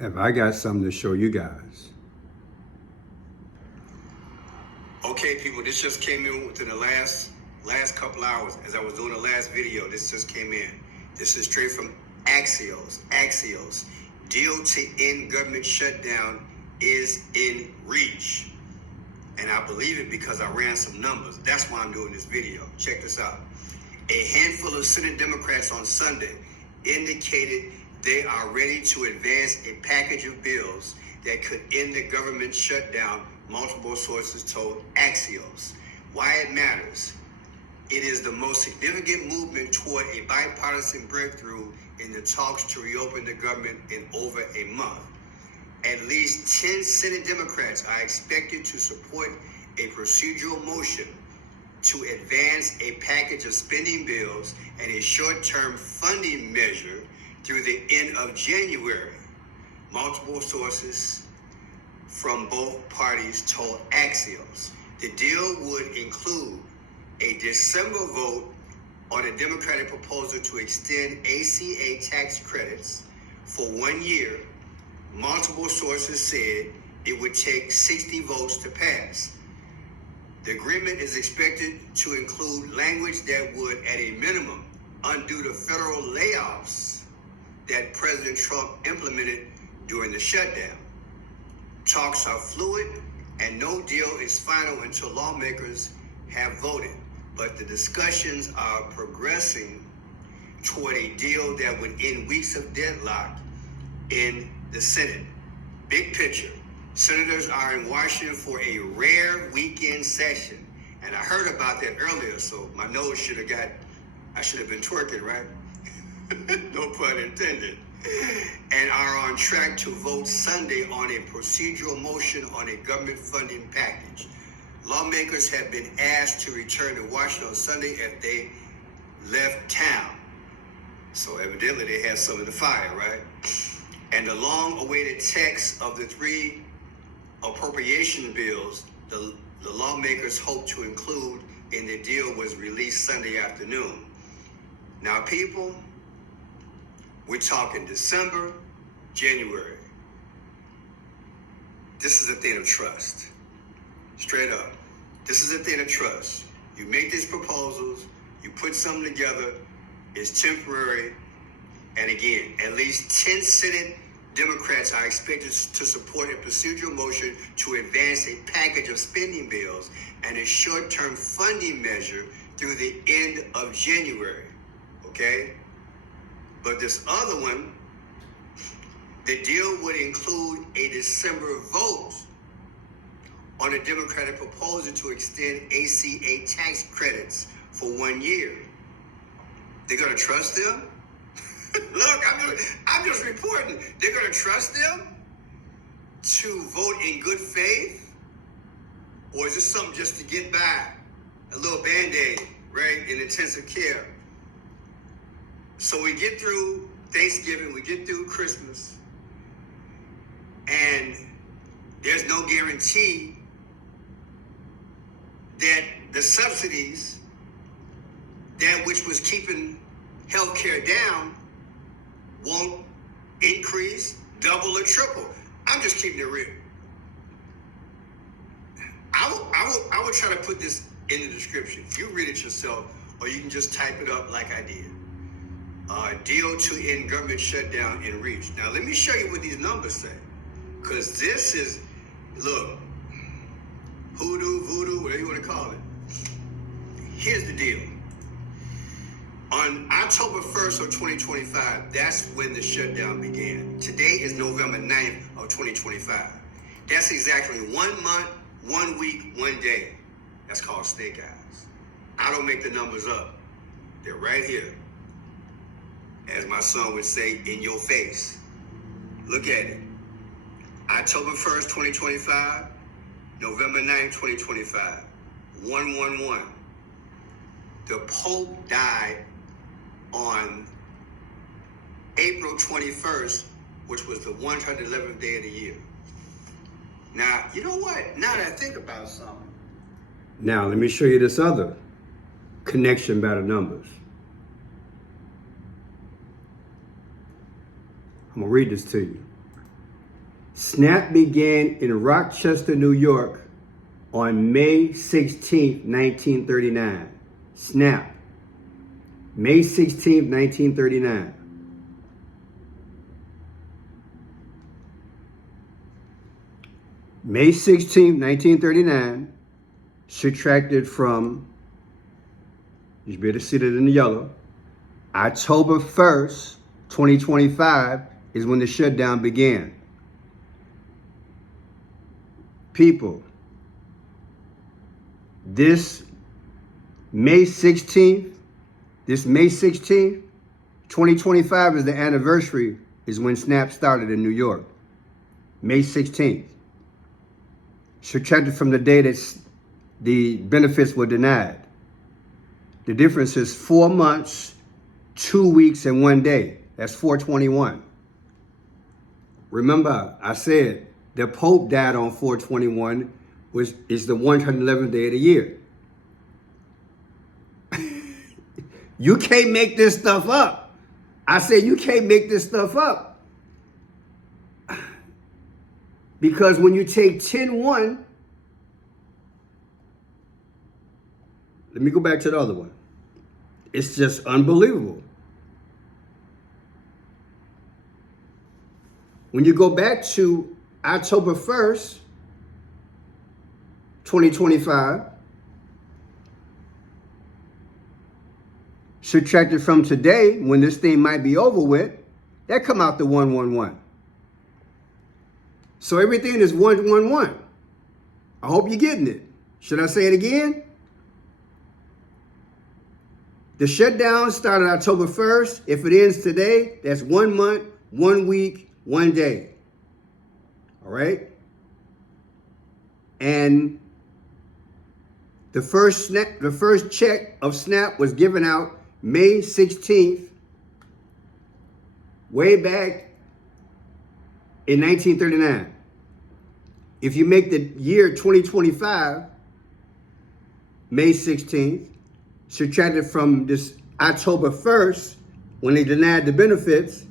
have I got something to show you guys. Okay, people, this just came in within the last couple hours. As I was doing the last video, this just came in. This is straight from Axios. Axios. Deal to end government shutdown is in reach. And I believe it because I ran some numbers. That's why I'm doing this video. Check this out. A handful of Senate Democrats on Sunday indicated they are ready to advance a package of bills that could end the government shutdown, multiple sources told Axios. Why it matters. It is the most significant movement toward a bipartisan breakthrough in the talks to reopen the government in over a month. At least 10 Senate Democrats are expected to support a procedural motion to advance a package of spending bills and a short-term funding measure through the end of January. Multiple sources from both parties told Axios. The deal would include a December vote on a Democratic proposal to extend ACA tax credits for 1 year. Multiple sources said it would take 60 votes to pass. The agreement is expected to include language that would, at a minimum, undo the federal layoffs that President Trump implemented during the shutdown. Talks are fluid, and no deal is final until lawmakers have voted. But the discussions are progressing toward a deal that would end weeks of deadlock in the Senate. Big picture, senators are in Washington for a rare weekend session. And I heard about that earlier, so my nose I should have been twerking, right? No pun intended. And are on track to vote Sunday on a procedural motion on a government funding package. Lawmakers have been asked to return to Washington on Sunday if they left town. So evidently they had some in the fire, right? And the long-awaited text of the 3 appropriation bills the lawmakers hope to include in the deal was released Sunday afternoon. Now, people, we're talking December, January. This is a thing of trust. Straight up. This is a thing of trust. You make these proposals, you put something together, it's temporary, and again, at least 10 Senate Democrats are expected to support a procedural motion to advance a package of spending bills and a short-term funding measure through the end of January, okay? But this other one, the deal would include a December vote on a Democratic proposal to extend ACA tax credits for 1 year. They're gonna trust them? Look, I'm just reporting. They're gonna trust them to vote in good faith? Or is this something just to get by? A little Band-Aid, right, in intensive care. So we get through Thanksgiving, we get through Christmas, and there's no guarantee that the subsidies, that which was keeping healthcare down, won't increase, double, or triple. I'm just keeping it real. I would try to put this in the description. You read it yourself, or you can just type it up like I did. Deal to end government shutdown in reach. Now, let me show you what these numbers say. Because this is, look, hoodoo, voodoo, whatever you want to call it. Here's the deal. On October 1st of 2025, that's when the shutdown began. Today is November 9th of 2025. That's exactly 1 month, 1 week, 1 day. That's called snake eyes. I don't make the numbers up. They're right here. As my son would say, in your face. Look at it. October 1st, 2025, November 9th, 2025, 111. The Pope died on April 21st, which was the 111th day of the year. Now, you know what? Now that I think about something. Now, let me show you this other connection by the numbers. I'm going to read this to you. SNAP began in Rochester, New York on May 16th, 1939. SNAP. May 16th, 1939. May 16th, 1939, subtracted from, you better see that in the yellow, October 1st, 2025 is when the shutdown began. People, this May 16th, 2025 is the anniversary, is when SNAP started in New York. May 16th. Subtracted from the day that the benefits were denied. The difference is 4 months, 2 weeks, and 1 day. That's 4/21. Remember, I said the Pope died on 4/21, which is the 111th day of the year. You can't make this stuff up. I said you can't make this stuff up. Because when you take 10-1, let me go back to the other one. It's just unbelievable. When you go back to October 1st, 2025, subtracted from today, when this thing might be over with, that come out to 111. So everything is 111. I hope you're getting it. Should I say it again? The shutdown started October 1st. If it ends today, that's 1 month, 1 week, 1 day. All right? And the first check of SNAP was given out May 16th, way back in 1939. If you make the year 2025, May 16th, subtracted from this October 1st, when they denied the benefits,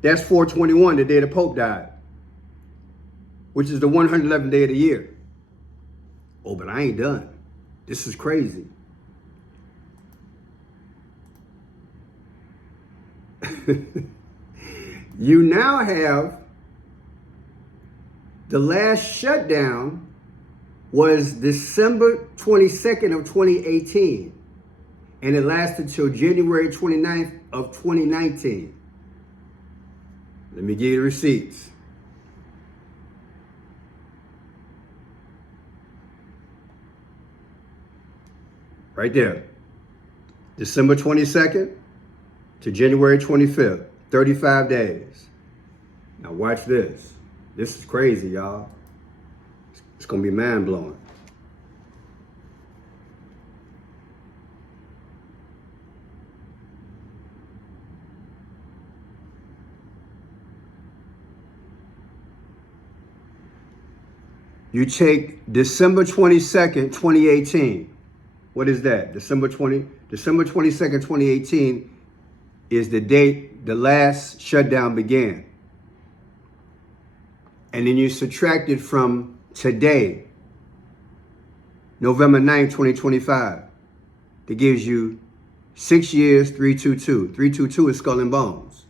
that's 4/21, the day the Pope died, which is the 111th day of the year. Oh, but I ain't done. This is crazy. You now have the last shutdown was December 22nd of 2018, and it lasted till January 29th of 2019. Let me give you the receipts. Right there. December 22nd to January 25th, 35 days. Now watch this. This is crazy, y'all. It's going to be mind-blowing. You take December 22nd, 2018. What is that? December 22nd, 2018 is the date the last shutdown began. And then you subtract it from today, November 9th, 2025. That gives you 6 years, 322. 322 is skull and bones.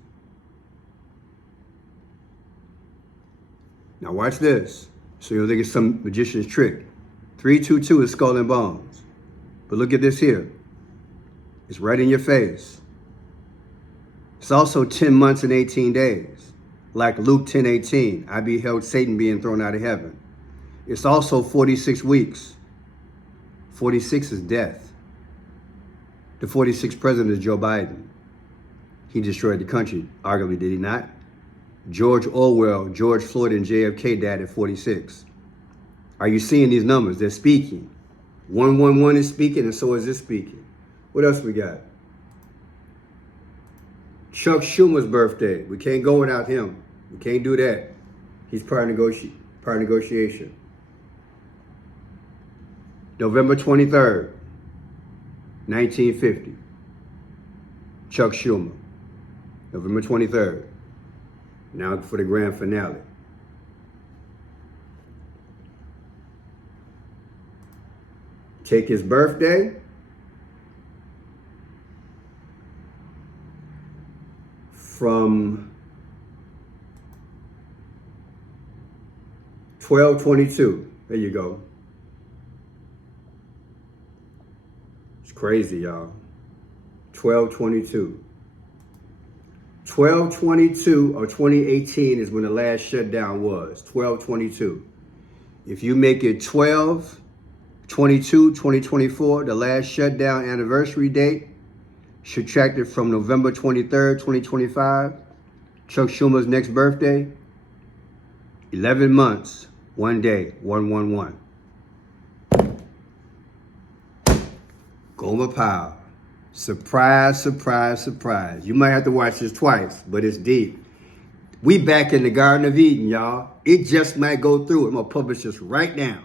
Now watch this. So you'll think it's some magician's trick. 322 is skull and bones. But look at this here. It's right in your face. It's also 10 months and 18 days. Like Luke 10:18, I beheld Satan being thrown out of heaven. It's also 46 weeks. 46 is death. The 46th president is Joe Biden. He destroyed the country, arguably, did he not? George Orwell, George Floyd, and JFK died at 46. Are you seeing these numbers? They're speaking. 111 is speaking, and so is this speaking. What else we got? Chuck Schumer's birthday. We can't go without him. We can't do that. He's part of negotiation. November 23rd, 1950. Chuck Schumer. November 23rd. Now for the grand finale. Take his birthday. From 12/22. There you go. It's crazy, y'all. 12/22. 12/22 of 2018 is when the last shutdown was. 12/22. If you make it 12/22, 2024, the last shutdown anniversary date, subtracted from November 23rd, 2025, Chuck Schumer's next birthday, 11 months, 1 day, 111. Gomer Pyle. Surprise, surprise, surprise. You might have to watch this twice, but it's deep. We back in the Garden of Eden, y'all. It just might go through. I'm going to publish this right now.